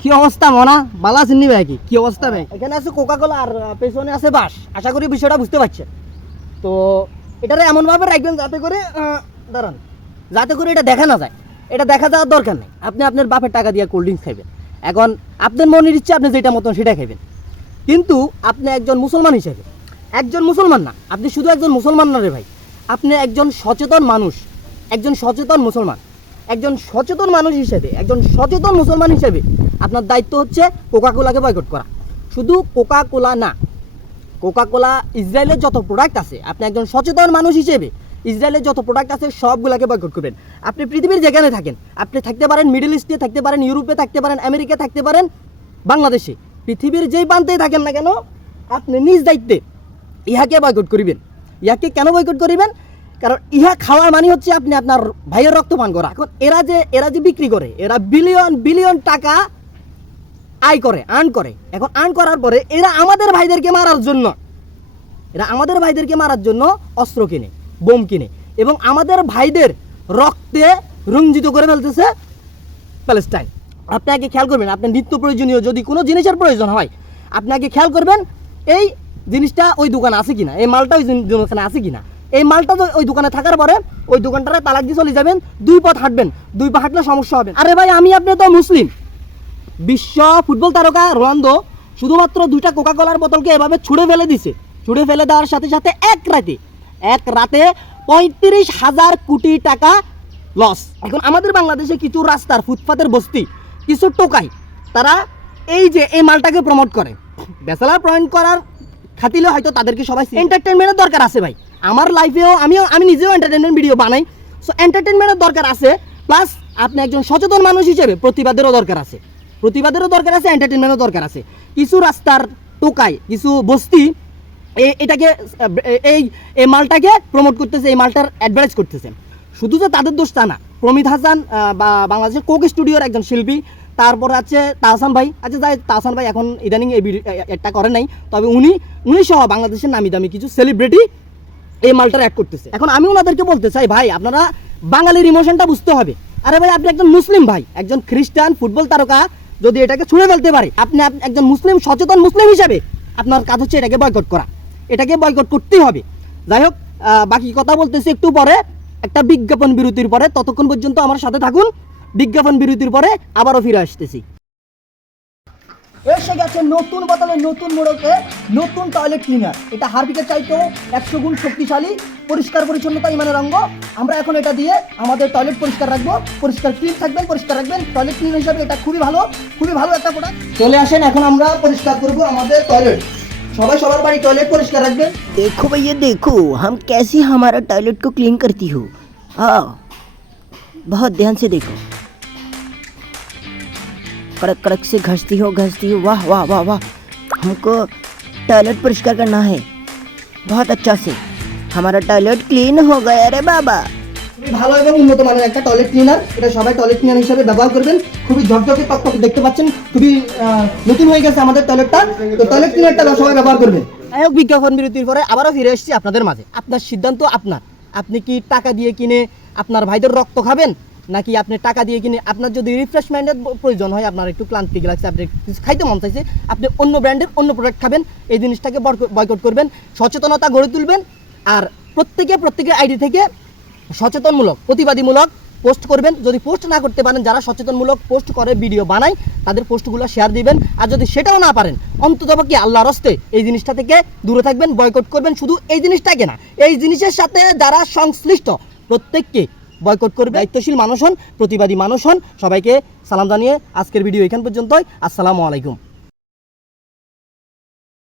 কি অবস্থা মনা? বালা চিনি ভাই কি? অবস্থা ভাই? এখানে আছে কোকা কোলা আর পেছনে আছে বাস আশা করি বিষয়টা বুঝতে পারছেন তো এটারে এমনভাবে রাখবেন যাতে করে দাঁড়ান, যাতে করে এটা দেখা না যায়। এটা দেখা যাওয়ার দরকার নেই। আপনি আপনার বাপের টাকা দিয়ে কোল্ড ড্রিঙ্কস খাইবেন। এখন আপনার মনের ইচ্ছে, আপনি যেটা মতন সেটা খাইবেন। কিন্তু আপনি একজন মুসলমান হিসেবে, একজন মুসলমান না, আপনি শুধু একজন মুসলমান না রে ভাই। আপনি একজন সচেতন মানুষ, একজন সচেতন মুসলমান। একজন সচেতন মানুষ হিসেবে, একজন সচেতন মুসলমান হিসেবে আপনার দায়িত্ব হচ্ছে কোকা কোলাকে বয়কট করা। শুধু কোকা কোলা না কোকা কোলা ইসরায়েলের যত প্রোডাক্ট আছে, আপনি একজন সচেতন মানুষ হিসেবে ইসরায়েলের যত প্রোডাক্ট আছে, সবগুলোকে বয়কট করবেন। আপনি পৃথিবীর যেখানে থাকেন, আপনি থাকতে পারেন মিডল ইস্টে থাকতে পারেন ইউরোপে থাকতে পারেন আমেরিকা থাকতে পারেন বাংলাদেশে পৃথিবীর যেই প্রান্তেই থাকেন না কেন, আপনি নিজ দায়িত্বে ইহাকে বয়কট করিবেন। ইহাকে কেন বয়কট করিবেন? কারণ ইহা খাওয়ার মানে হচ্ছে আপনি আপনার ভাইয়ের রক্ত পান করা। এখন এরা যে এরা যে বিক্রি করে, এরা বিলিয়ন বিলিয়ন টাকা আয় করে আর্ন করে। এখন আর্ন করার পরে এরা আমাদের ভাইদেরকে মারার জন্য, এরা আমাদের ভাইদেরকে মারার জন্য অস্ত্র কিনে, বোম কিনে এবং আমাদের ভাইদের রক্তে রঞ্জিত করে ফেলতেছে প্যালেস্টাইন। আপনি আগে খেয়াল করবেন, আপনার নিত্য প্রয়োজনীয় যদি কোনো জিনিসের প্রয়োজন হয়, আপনি আগে খেয়াল করবেন, এই জিনিসটা ওই দোকানে আছে কিনা, এই মালটা ওই দোকানে আছে কিনা। এই মালটা তো ওই দোকানে থাকার পরে ওই দোকানটারে তালাক দিয়ে চলে যাবেন, দুই পথ হাঁটবেন, দুই পা হাঁটলে সমস্যা হবে। আরে ভাই, আমি আপনি তো মুসলিম। বিশ্ব ফুটবল তারকা রোনালদো শুধুমাত্র দুইটা কোকা কোলার বোতলকে এভাবে ছুঁড়ে ফেলে দিছে। ছুঁড়ে ফেলে দেওয়ার সাথে সাথে এক রাতে এক রাতে পঁয়ত্রিশ হাজার কোটি টাকা লস এখন আমাদের বাংলাদেশে কিছু রাস্তার ফুটপাতের বস্তি, কিছু টোকাই, তারা এই যে এই মালটাকে প্রমোট করে। ব্যাচেলার পয়েন্ট করার খাতিলে হয়তো তাদেরকে সবাই এন্টারটেনমেন্টের দরকার আছে ভাই। আমার লাইফেও আমিও, আমি নিজেও এন্টারটেনমেন্ট ভিডিও বানাই। সো এন্টারটেনমেন্টের দরকার আছে। প্লাস আপনি একজন সচেতন মানুষ হিসেবে প্রতিবাদেরও দরকার আছে। প্রতিবাদেরও দরকার আছে এন্টারটেনমেন্টও দরকার আছে। কিছু রাস্তার টোকায়, কিছু বস্তি এটাকে, এই এই মালটাকে প্রমোট করতেছে, এই মালটার অ্যাডভার্টাইজ করতেছে। শুধু যে তাদের দোষ তা না, প্রমিত হাসান বা বাংলাদেশের কোক স্টুডিওর একজন শিল্পী, তারপর আছে তাহসান ভাই। আচ্ছা যাই তাহসান ভাই এখন ইদানিং এই একটা করে নাই। তবে উনি উনি সহ বাংলাদেশের নামি দামি কিছু সেলিব্রিটি এই মালটার অ্যাড করতেছে। এখন আমি ওনাদেরকে বলতে চাই, ভাই, আপনারা বাঙালির ইমোশনটা বুঝতে হবে। আরে ভাই, আপনি একজন মুসলিম ভাই, একজন খ্রিস্টান, ফুটবল তারকা, যদি এটাকে ছুঁড়ে ফেলতে পারে, আপনি একজন মুসলিম, সচেতন মুসলিম হিসেবে আপনার কাজ হচ্ছে এটাকে বয়কট করা। এটাকে বয়কট করতেই হবে। যাই হোক বাকি কথা বলতেছি একটু পরে। একটা বিজ্ঞাপন বিরতির পরে, ততক্ষণ পর্যন্ত আমার সাথে থাকুন। বিজ্ঞাপন বিরতির পরে আবারও ফিরে আসতেছি। এসে গেছে নতুন বোতলে নতুন মোড়কে নতুন টয়লেট ক্লিনার এটা হারপিকের চাইতেও একশো গুণ শক্তিশালী পরিষ্কার পরিচ্ছন্নতা ইমানের অঙ্গ আমরা এখন এটা দিয়ে আমাদের টয়লেট পরিষ্কার রাখবো পরিষ্কার ক্লিন থাকবেন পরিষ্কার রাখবেন টয়লেট ক্লিন হিসাবে এটা খুবই ভালো খুবই ভালো একটা প্রোডাক্ট চলে আসেন এখন আমরা পরিষ্কার করব আমাদের টয়লেট সবাই সবার বাড়ি টয়লেট পরিষ্কার রাখবেন देखो भैया देखो हम कैसे हमारा टॉयलेट को क्लीन करती हो हाँ बहुत ध्यान से देखो कड़क कड़क से घसती हो घसती हो वाह वाह वाह वाह हमको टॉयलेट परिष्कार करना है बहुत अच्छा से हमारा टॉयलेट क्लीन हो गया रे बाबा খুবই ভালো এবং উন্নত মানের একটা টয়লেট ক্লিনার এটা সবাই টয়লেট ক্লিনার হিসেবে ব্যবহার করবেন খুবই ঝকঝকে টকটকে দেখতে পাচ্ছেন খুবই আহ, নতুন হয়ে গেছে আমাদের টয়লেটটা তো টয়লেট ক্লিনারটা সবাই ব্যবহার করবেন যাই হোক বিজ্ঞাপন বিরতির পরে আবারও ফিরে এসেছি আপনাদের মাঝে আপনার সিদ্ধান্ত আপনার আপনি কি টাকা দিয়ে কিনে আপনার ভাইদের রক্ত খাবেন নাকি আপনি টাকা দিয়ে কিনে, আপনার যদি রিফ্রেশমেন্টের প্রয়োজন হয়, আপনার একটু ক্লান্তি লাগছে, আপনি কিছু খাইতে মন চাইছে, আপনি অন্য ব্র্যান্ডের অন্য প্রোডাক্ট খাবেন, এই জিনিসটাকে বয়কট করবেন, সচেতনতা গড়ে তুলবেন, আর প্রত্যেকে প্রত্যেকের আইডি থেকে সচেতনমূলক, প্রতিবাদীমূলক পোস্ট করবেন। যদি পোস্ট না করতে পারেন, যারা সচেতনমূলক পোস্ট করে ভিডিও বানায়, তাদের পোস্টগুলো শেয়ার দিবেন। আর যদি সেটাও না পারেন, অন্তত কি আল্লাহর হস্তে এই জিনিসটা থেকে দূরে থাকবেন বয়কট করবেন। শুধু এই জিনিসটাকে না, এই জিনিসের সাথে যারা সংশ্লিষ্ট, প্রত্যেককে বয়কট করবে। দায়িত্বশীল মানুষ হন, প্রতিবাদী মানুষ হন। সবাইকে সালাম জানিয়ে আজকের ভিডিও এখান পর্যন্তই। আসসালামু আলাইকুম।